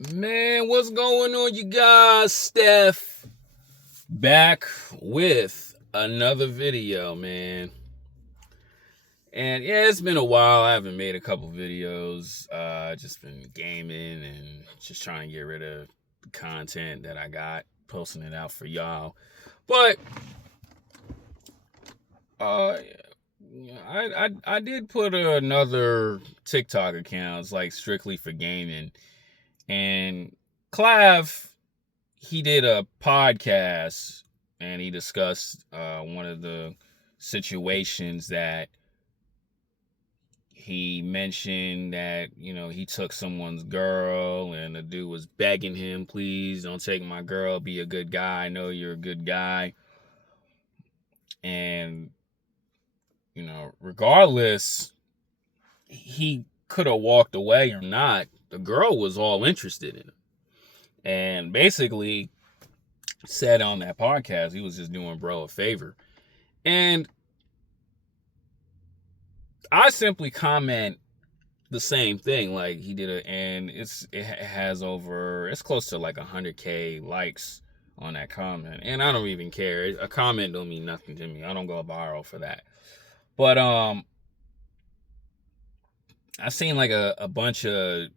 Man, what's going on, you guys? Steph back with another video, man. And yeah, it's been a while. I haven't made a couple videos. Just been gaming and just trying to get rid of the content that I got, posting it out for y'all. But I did put another TikTok account. It's like strictly for gaming. And Clav, he did a podcast and he discussed one of the situations that he mentioned that, he took someone's girl and the dude was begging him, please don't take my girl, be a good guy. I know you're a good guy. And, regardless, he could have walked away or not. The girl was all interested in him. And basically said on that podcast, he was just doing bro a favor. And I simply comment the same thing. Like he did and it's close to like 100K likes on that comment. And I don't even care. A comment don't mean nothing to me. I don't go viral for that. But I seen like a bunch of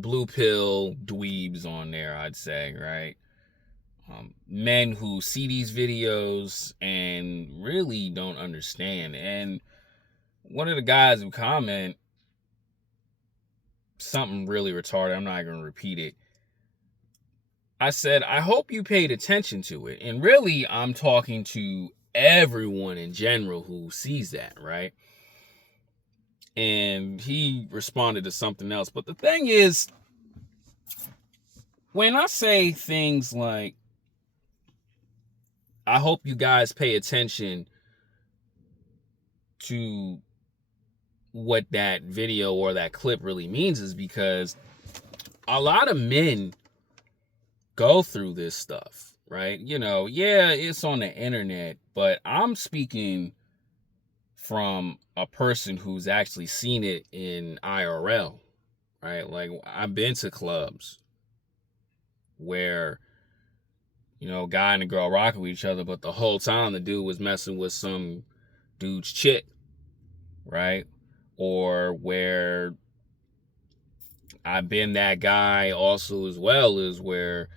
blue pill dweebs on there, I'd say, right? Men who see these videos and really don't understand. And one of the guys who comment something really retarded, I'm not going to repeat it. I said, I hope you paid attention to it. And really, I'm talking to everyone in general who sees that, right? And he responded to something else. But the thing is, when I say things like, I hope you guys pay attention to what that video or that clip really means, is because a lot of men go through this stuff, right? Yeah, it's on the internet, but I'm speaking from a person who's actually seen it in IRL, right? Like I've been to clubs where guy and a girl rocking with each other, but the whole time the dude was messing with some dude's chick, right? Or where I've been that guy also as well, is where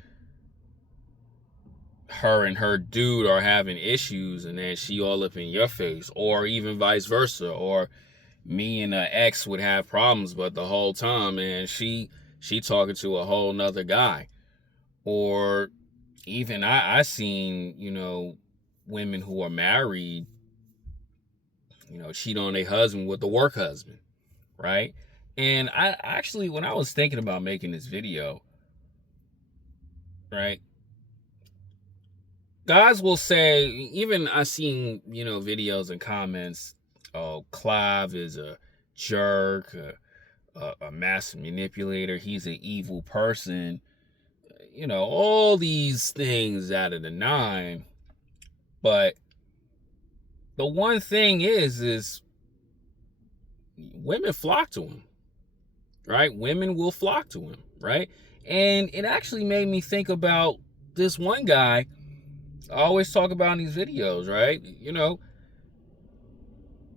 her and her dude are having issues and then she all up in your face, or even vice versa. Or me and an ex would have problems, but the whole time, man, she talking to a whole nother guy. Or even I seen, women who are married, cheat on their husband with the work husband, right? And I actually, when I was thinking about making this video, right, guys will say, even I seen, videos and comments, oh, Clav is a jerk, a master manipulator, he's an evil person, all these things out of the nine. But the one thing is women flock to him, right? Women will flock to him, right? And it actually made me think about this one guy I always talk about in these videos, right?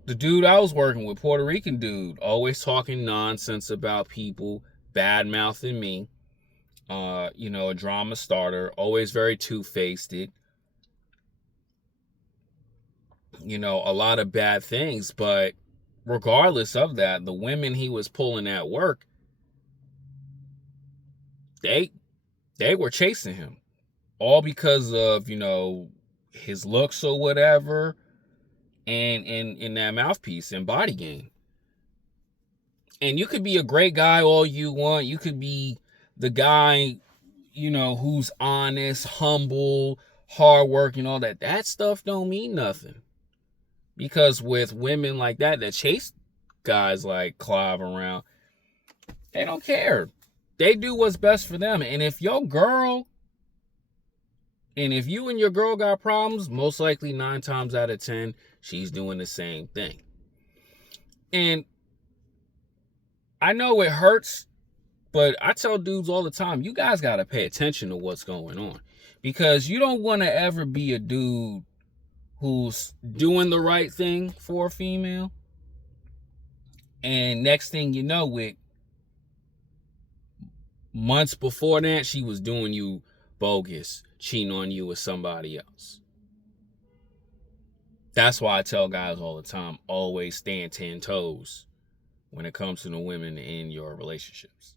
The dude I was working with, Puerto Rican dude, always talking nonsense about people, bad mouthing me, a drama starter, always very two-faced, a lot of bad things. But regardless of that, the women he was pulling at work, they were chasing him, all because of his looks or whatever, and in that mouthpiece and body game. And you could be a great guy all you want, you could be the guy who's honest, humble, hardworking, all that stuff don't mean nothing. Because with women like that chase guys like Clav around, they don't care. They do what's best for them. And if you and your girl got problems, most likely 9 times out of 10, she's doing the same thing. And I know it hurts But I tell dudes all the time, you guys got to pay attention to what's going on, because you don't want to ever be a dude who's doing the right thing for a female, and next thing you know it, months before that, she was doing you bogus, cheating on you with somebody else. That's why I tell guys all the time, always stand 10 toes when it comes to the women in your relationships.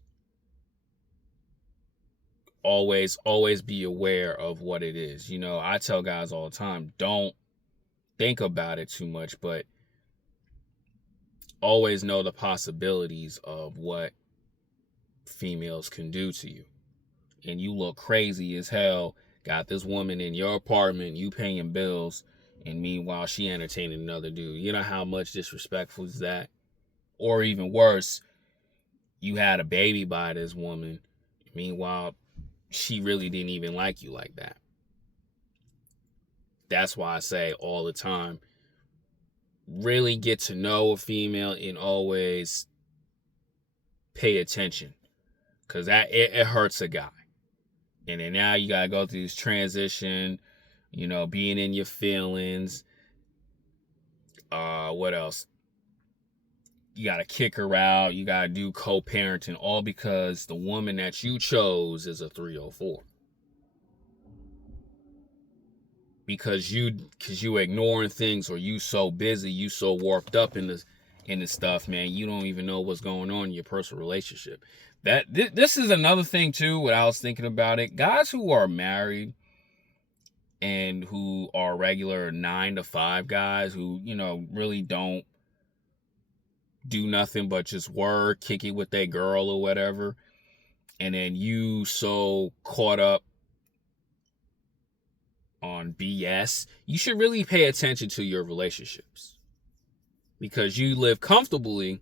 Always be aware of what it is. You know, I tell guys all the time, don't think about it too much, but always know the possibilities of what females can do to you. And you look crazy as hell, got this woman in your apartment, you paying bills, and meanwhile she entertaining another dude. You know how much disrespectful is that? Or even worse, you had a baby by this woman, meanwhile she really didn't even like you like that. That's why I say all the time, really get to know a female and always pay attention, because that it hurts a guy. And then now you gotta go through this transition, you know, being in your feelings. What else? You gotta kick her out. You gotta do co-parenting, all because the woman that you chose is a 304. Because you ignoring things, or you so busy, you so warped up in the stuff, man, you don't even know what's going on in your personal relationship. This is another thing too, when I was thinking about it. Guys who are married and who are regular 9-to-5 guys who, you know, really don't do nothing but just work, kick it with their girl or whatever, and then you so caught up on BS, you should really pay attention to your relationships, because you live comfortably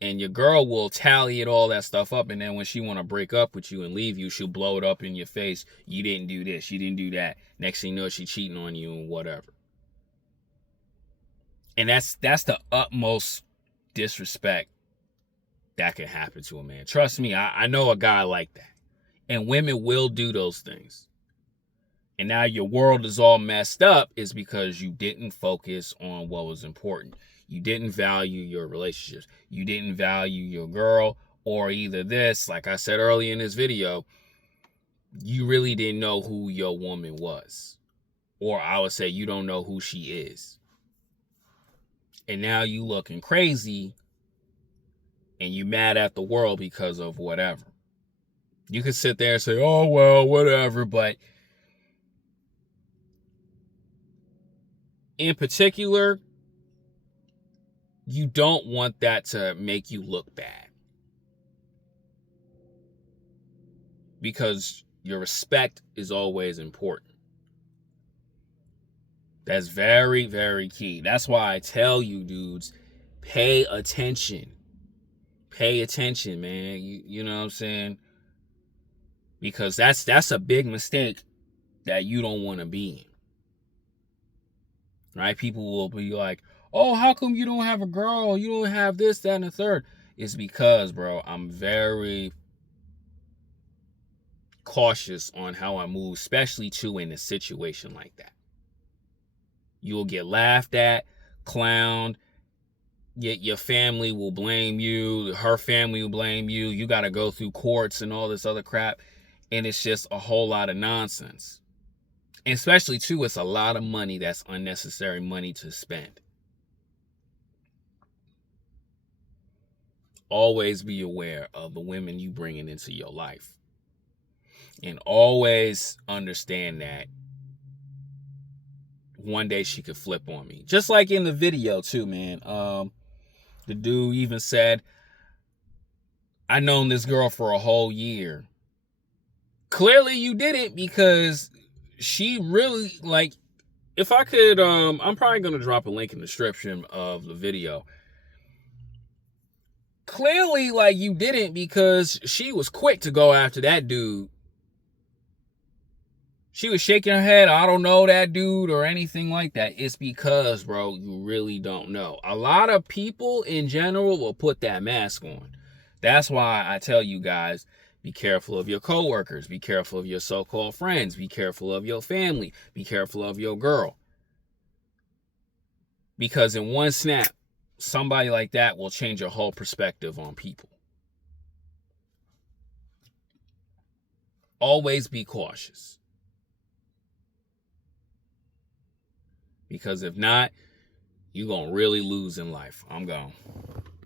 and your girl will tally it all that stuff up, and then when she want to break up with you and leave you, she'll blow it up in your face. You didn't do this, you didn't do that. Next thing you know, she cheating on you and whatever. And that's the utmost disrespect that can happen to a man. Trust me, I know a guy like that. And women will do those things. And now your world is all messed up is because you didn't focus on what was important. You didn't value your relationships. You didn't value your girl, or either this, like I said earlier in this video, you really didn't know who your woman was. Or I would say you don't know who she is. And now you looking crazy and you mad at the world because of whatever. You can sit there and say, oh, well, whatever, but in particular, you don't want that to make you look bad, because your respect is always important. That's very, very key. That's why I tell you dudes, pay attention. Pay attention, man. You know what I'm saying? Because that's a big mistake that you don't want to be in. Right? People will be like, oh, how come you don't have a girl? You don't have this, that, and the third. It's because, bro, I'm very cautious on how I move, especially too in a situation like that. You'll get laughed at, clowned. Yet your family will blame you. Her family will blame you. You got to go through courts and all this other crap. And it's just a whole lot of nonsense. And especially, too, it's a lot of money that's unnecessary money to spend. Always be aware of the women you bringing into your life. And always understand that one day she could flip on me. Just like in the video, too, man. The dude even said, I known this girl for a whole year. Clearly you didn't, because she really, like, if I could, I'm probably going to drop a link in the description of the video. Clearly, like, you didn't, because she was quick to go after that dude. She was shaking her head, I don't know that dude or anything like that. It's because, bro, you really don't know. A lot of people in general will put that mask on That's why I tell you guys, be careful of your coworkers, be careful of your so-called friends, be careful of your family, be careful of your girl. Because in one snap, somebody like that will change your whole perspective on people. Always be cautious. Because if not, you're going to really lose in life. I'm gone.